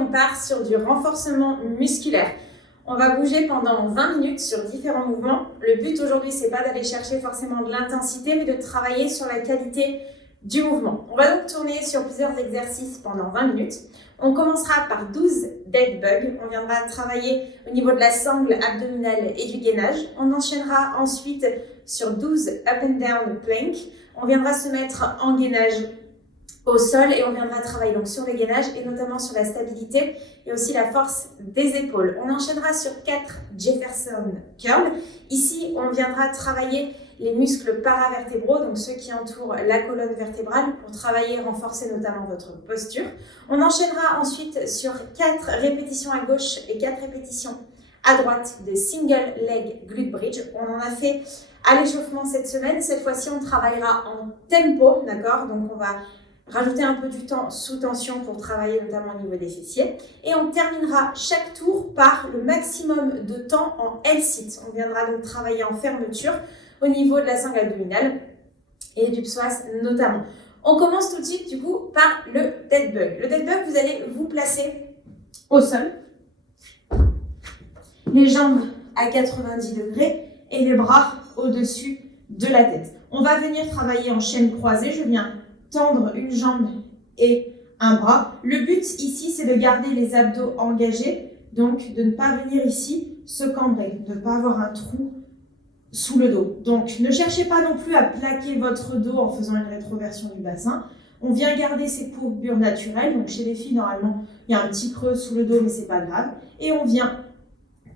on part sur du renforcement musculaire. On va bouger pendant 20 minutes sur différents mouvements. Le but aujourd'hui, c'est pas d'aller chercher forcément de l'intensité, mais de travailler sur la qualité du mouvement. On va donc tourner sur plusieurs exercices pendant 20 minutes. On commencera par 12 dead bugs. On viendra travailler au niveau de la sangle abdominale et du gainage. On enchaînera ensuite sur 12 up and down plank. On viendra se mettre en gainage au sol et on viendra travailler donc sur le gainage et notamment sur la stabilité et aussi la force des épaules. On enchaînera sur 4 Jefferson curls. Ici, on viendra travailler les muscles paravertébraux, donc ceux qui entourent la colonne vertébrale pour travailler et renforcer notamment votre posture. On enchaînera ensuite sur 4 répétitions à gauche et 4 répétitions à droite de single leg glute bridge. On en a fait à l'échauffement cette semaine. Cette fois-ci, on travaillera en tempo, d'accord? Donc, on va rajouter un peu du temps sous tension pour travailler notamment au niveau des fessiers. Et on terminera chaque tour par le maximum de temps en L-sit. On viendra donc travailler en fermeture au niveau de la sangle abdominale et du psoas notamment. On commence tout de suite du coup par le dead bug. Le dead bug, vous allez vous placer au sol, les jambes à 90 degrés et les bras au-dessus de la tête. On va venir travailler en chaîne croisée. Je viens tendre une jambe et un bras. Le but ici, c'est de garder les abdos engagés, donc de ne pas venir ici se cambrer, de ne pas avoir un trou sous le dos. Donc, ne cherchez pas non plus à plaquer votre dos en faisant une rétroversion du bassin. On vient garder ses courbures naturelles. Donc, chez les filles, normalement, il y a un petit creux sous le dos, mais c'est pas grave. Et on vient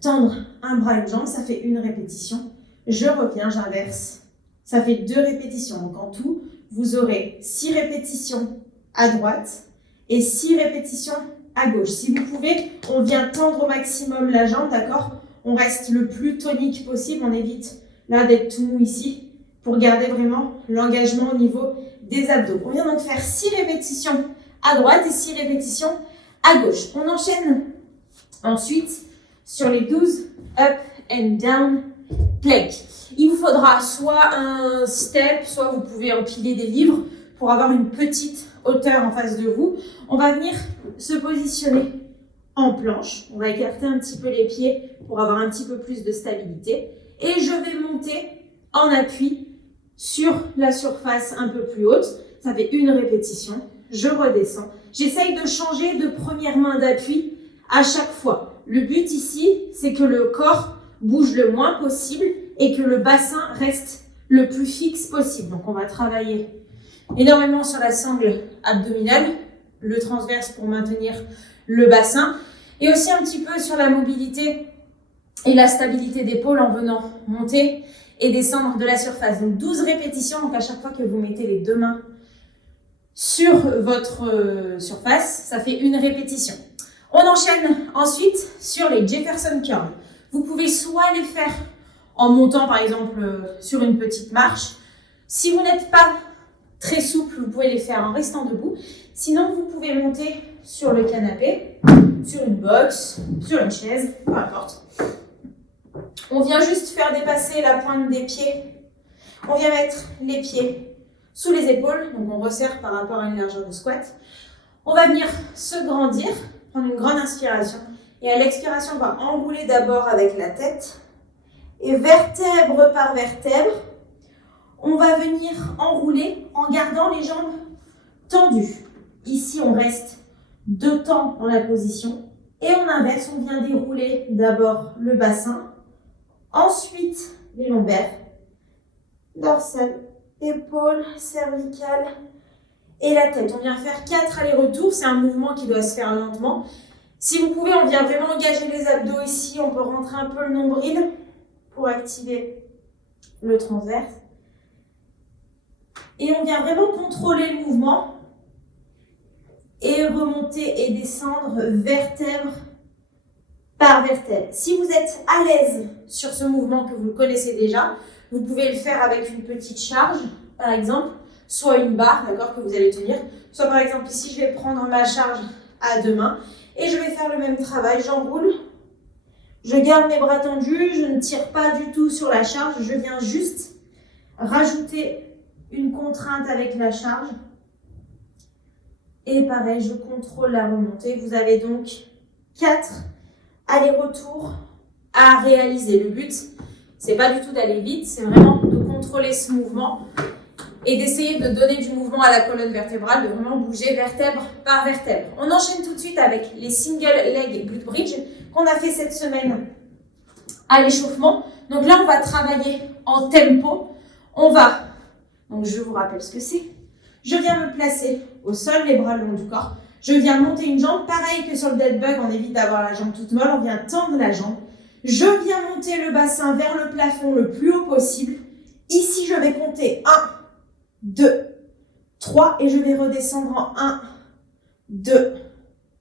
tendre un bras et une jambe. Ça fait une répétition. Je reviens, j'inverse. Ça fait 2 répétitions. Donc, en tout, vous aurez 6 répétitions à droite et 6 répétitions à gauche. Si vous pouvez, on vient tendre au maximum la jambe, d'accord? On reste le plus tonique possible. On évite là d'être tout mou ici pour garder vraiment l'engagement au niveau des abdos. On vient donc faire 6 répétitions à droite et 6 répétitions à gauche. On enchaîne ensuite sur les 12 up and down plank. Il vous faudra soit un step, soit vous pouvez empiler des livres pour avoir une petite hauteur en face de vous. On va venir se positionner en planche. On va écarter un petit peu les pieds pour avoir un petit peu plus de stabilité. Et je vais monter en appui sur la surface un peu plus haute. Ça fait une répétition. Je redescends. J'essaye de changer de première main d'appui à chaque fois. Le but ici, c'est que le corps bouge le moins possible et que le bassin reste le plus fixe possible. Donc, on va travailler énormément sur la sangle abdominale, le transverse pour maintenir le bassin et aussi un petit peu sur la mobilité et la stabilité d'épaule en venant monter et descendre de la surface. Donc, 12 répétitions. Donc, à chaque fois que vous mettez les 2 mains sur votre surface, ça fait une répétition. On enchaîne ensuite sur les Jefferson curls. Vous pouvez soit les faire en montant par exemple sur une petite marche. Si vous n'êtes pas très souple, vous pouvez les faire en restant debout. Sinon, vous pouvez monter sur le canapé, sur une box, sur une chaise, peu importe. On vient juste faire dépasser la pointe des pieds. On vient mettre les pieds sous les épaules, donc on resserre par rapport à une largeur de squat. On va venir se grandir, prendre une grande inspiration. Et à l'expiration, on va enrouler d'abord avec la tête. Et vertèbre par vertèbre, on va venir enrouler en gardant les jambes tendues. Ici, on reste 2 temps dans la position. Et on inverse, on vient dérouler d'abord le bassin. Ensuite, les lombaires, dorsale, épaules, cervicales et la tête. On vient faire 4 allers-retours. C'est un mouvement qui doit se faire lentement. Si vous pouvez, on vient vraiment engager les abdos ici. On peut rentrer un peu le nombril pour activer le transverse. Et on vient vraiment contrôler le mouvement et remonter et descendre vertèbre par vertèbre. Si vous êtes à l'aise sur ce mouvement que vous connaissez déjà, vous pouvez le faire avec une petite charge, par exemple, soit une barre, d'accord, que vous allez tenir, soit par exemple ici, je vais prendre ma charge à 2 mains et je vais faire le même travail. J'enroule, je garde mes bras tendus, je ne tire pas du tout sur la charge, je viens juste rajouter une contrainte avec la charge Et pareil, je contrôle la remontée. Vous avez donc 4 allers-retours à réaliser. Le but, c'est pas du tout d'aller vite, c'est vraiment de contrôler ce mouvement et d'essayer de donner du mouvement à la colonne vertébrale, de vraiment bouger vertèbre par vertèbre. On enchaîne tout de suite avec les single leg glute bridge qu'on a fait cette semaine à l'échauffement. Donc là, on va travailler en tempo. Donc je vous rappelle ce que c'est. Je viens me placer au sol, les bras le long du corps. Je viens monter une jambe, pareil que sur le dead bug, on évite d'avoir la jambe toute molle, on vient tendre la jambe. Je viens monter le bassin vers le plafond le plus haut possible. Ici, je vais compter 1, 2, 3 et je vais redescendre en 1, 2,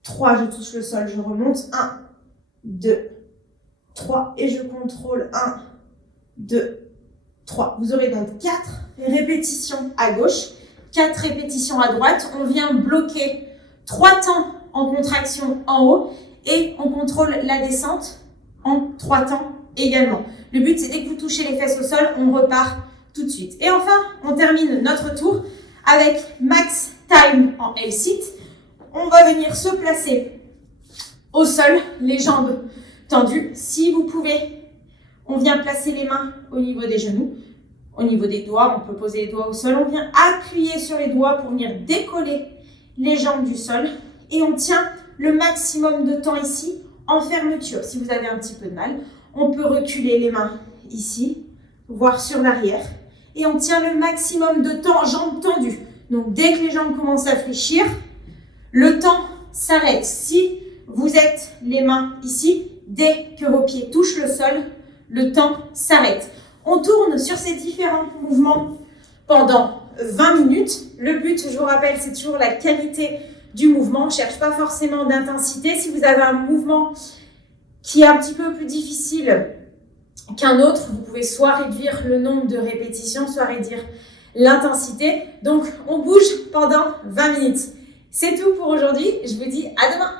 3. Je touche le sol, je remonte. 1, 2, 3 et je contrôle 1, 2, 3. Vous aurez donc 4 répétitions à gauche, 4 répétitions à droite. On vient bloquer 3 temps en contraction en haut et on contrôle la descente en 3 temps également. Le but, c'est dès que vous touchez les fesses au sol, on repart tout de suite. Et enfin, on termine notre tour avec max time en L-sit. On va venir se placer au sol, les jambes tendues. Si vous pouvez, on vient placer les mains au niveau des genoux, au niveau des doigts. On peut poser les doigts au sol. On vient appuyer sur les doigts pour venir décoller les jambes du sol. Et on tient le maximum de temps ici en fermeture. Si vous avez un petit peu de mal, on peut reculer les mains ici, voire sur l'arrière. Et on tient le maximum de temps, jambes tendues. Donc, dès que les jambes commencent à fléchir, le temps s'arrête. Si vous êtes les mains ici, dès que vos pieds touchent le sol, le temps s'arrête. On tourne sur ces différents mouvements pendant 20 minutes. Le but, je vous rappelle, c'est toujours la qualité du mouvement. On ne cherche pas forcément d'intensité. Si vous avez un mouvement qui est un petit peu plus difficile qu'un autre, vous pouvez soit réduire le nombre de répétitions, soit réduire l'intensité. Donc, on bouge pendant 20 minutes. C'est tout pour aujourd'hui. Je vous dis à demain.